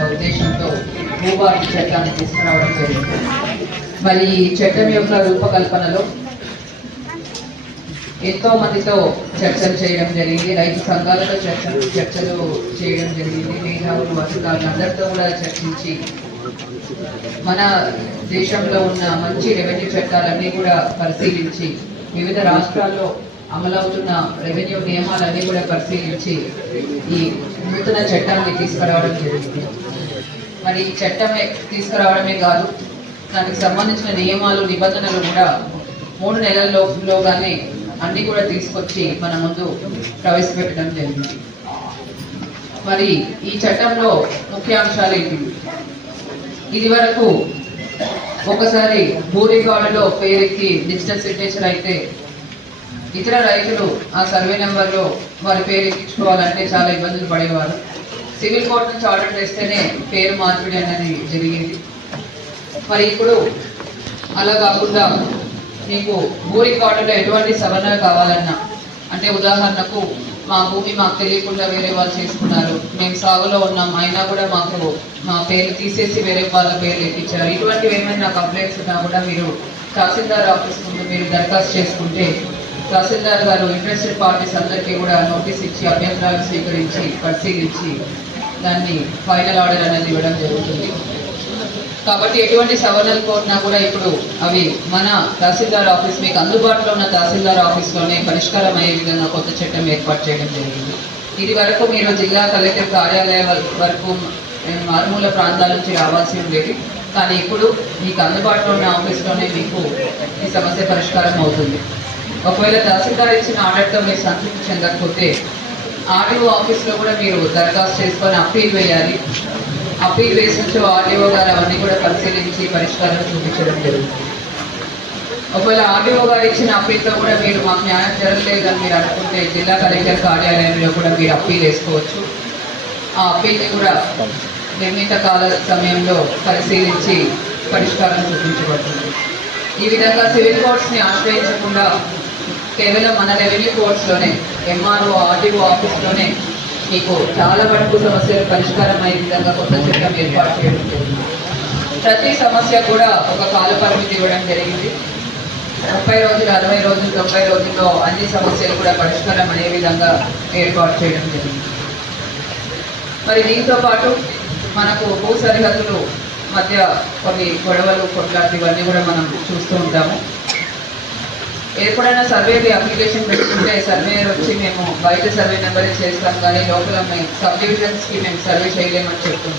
ఒక ఉద్దేశంతో భూభారతి చట్టాన్ని తీసుకురావడం జరిగింది. మరి ఈ చట్టం యొక్క రూపకల్పనలో ఎంతో మందితో చర్చలు చేయడం జరిగింది, రైతు సంఘాలతో చర్చలు చేయడం జరిగింది, మేధావులు అధికారులు అందరితో కూడా చర్చించి మన దేశంలో ఉన్న మంచి రెవెన్యూ చట్టాలన్నీ కూడా పరిశీలించి వివిధ రాష్ట్రాల్లో అమలవుతున్న రెవెన్యూ నియమాలన్నీ కూడా పరిశీలించి ఈ నూతన చట్టాన్ని తీసుకురావడం జరిగింది. మరి ఈ చట్టమే తీసుకురావడమే కాదు, దానికి సంబంధించిన నియమాలు నిబంధనలు కూడా 3 నెలల్లోగానే అన్ని కూడా తీసుకొచ్చి మన ముందు ప్రవేశపెట్టడం జరిగింది. మరి ఈ చట్టంలో ముఖ్యాంశాలు ఏంటి? ఇది వరకు ఒకసారి భూ రికార్డులో పేరెక్కి డిజిటల్ సిగ్నేచర్ అయితే ఇతర రైతులు ఆ సర్వే నెంబర్లో వారి పేరు ఎక్కించుకోవాలంటే చాలా ఇబ్బందులు పడేవారు. సివిల్ కోర్టు నుంచి ఆర్డర్ చేస్తేనే పేరు మార్పిడి అనేది జరిగేది. మరి ఇప్పుడు అలా కాకుండా మీకు భూ రికార్డులో ఎటువంటి సవరణ కావాలన్నా, అంటే ఉదాహరణకు మా భూమి మాకు తెలియకుండా వేరే వాళ్ళు చేసుకున్నారు, మేము సాగులో ఉన్నాం అయినా కూడా మాకు మా పేరు తీసేసి వేరే వాళ్ళ పేర్లు ఎక్కించారు, ఇటువంటివి ఏమైనా కంప్లైంట్స్ ఉన్నా కూడా మీరు తహసీల్దార్ ఆఫీస్ ముందు మీరు దరఖాస్తు చేసుకుంటే తహసీల్దార్ గారు ఇంట్రెస్టెడ్ పార్టీస్ అందరికీ కూడా నోటీస్ ఇచ్చి అభ్యంతరాలు స్వీకరించి పరిశీలించి దాన్ని ఫైనల్ ఆర్డర్ అనేది ఇవ్వడం జరుగుతుంది. కాబట్టి ఎటువంటి సవరణలు కోరినా కూడా ఇప్పుడు అవి మన తహసీల్దార్ ఆఫీస్, మీకు అందుబాటులో ఉన్న తహసీల్దార్ ఆఫీస్లోనే పరిష్కారం అయ్యే విధంగా కొత్త చట్టం ఏర్పాటు చేయడం జరిగింది. ఇది వరకు మీరు జిల్లా కలెక్టర్ కార్యాలయం వరకు మారుమూల ప్రాంతాల నుంచి రావాల్సి ఉండేది, కానీ ఇప్పుడు మీకు అందుబాటులో ఉన్న ఆఫీస్లోనే మీకు ఈ సమస్య పరిష్కారం అవుతుంది. ఒకవేళ తహసీల్దార్ ఇచ్చిన ఆర్డర్తో మీరు సంతృప్తి చెందకపోతే ఆర్డీఓ ఆఫీస్లో కూడా మీరు దరఖాస్తు చేసుకొని అప్పీల్ వేయాలి. అప్పీల్ వేసి ఆర్డీఓ గారు అవన్నీ కూడా పరిశీలించి పరిష్కారం చూపించడం జరుగుతుంది. ఒకవేళ ఆర్డీఓ గారు ఇచ్చిన అప్పీల్తో కూడా మీరు మాకు న్యాయం జరగలేదని మీరు అనుకుంటే జిల్లా కలెక్టర్ కార్యాలయంలో కూడా మీరు అప్పీల్ వేసుకోవచ్చు. ఆ అప్పీల్ని కూడా నిర్ణీత కాల సమయంలో పరిశీలించి పరిష్కారం చూపించబడుతుంది. ఈ విధంగా సివిల్ కోర్ట్స్ని ఆశ్రయించకుండా కేవలం మన రెవెన్యూ కోర్ట్స్లోనే ఎంఆర్ఓ ఆర్డీఓ ఆఫీస్లోనే మీకు చాలా వరకు సమస్యలు పరిష్కారం అయ్యే విధంగా కొత్త చట్టం ఏర్పాటు చేయడం జరిగింది. ప్రతి సమస్య కూడా ఒక కాల పరిమితి ఇవ్వడం జరిగింది. 30 రోజులు, 60 రోజులు, 90 రోజుల్లో అన్ని సమస్యలు కూడా పరిష్కారం అయ్యే విధంగా ఏర్పాటు చేయడం జరిగింది. మరి దీంతో పాటు మనకు భూ సరిహద్దులు మధ్య కొన్ని గొడవలు, కొట్లాట్లు ఇవన్నీ కూడా మనం చూస్తూ ఉంటాము. ఎప్పుడైనా సర్వేకి అప్లికేషన్ పెట్టుకుంటే సర్వేయర్ వచ్చి మేము బయట సర్వే నెంబరే చేస్తాం కానీ లోపల మేము సబ్ డివిజన్స్కి మేము సర్వే చేయలేమని చెప్తున్నాం.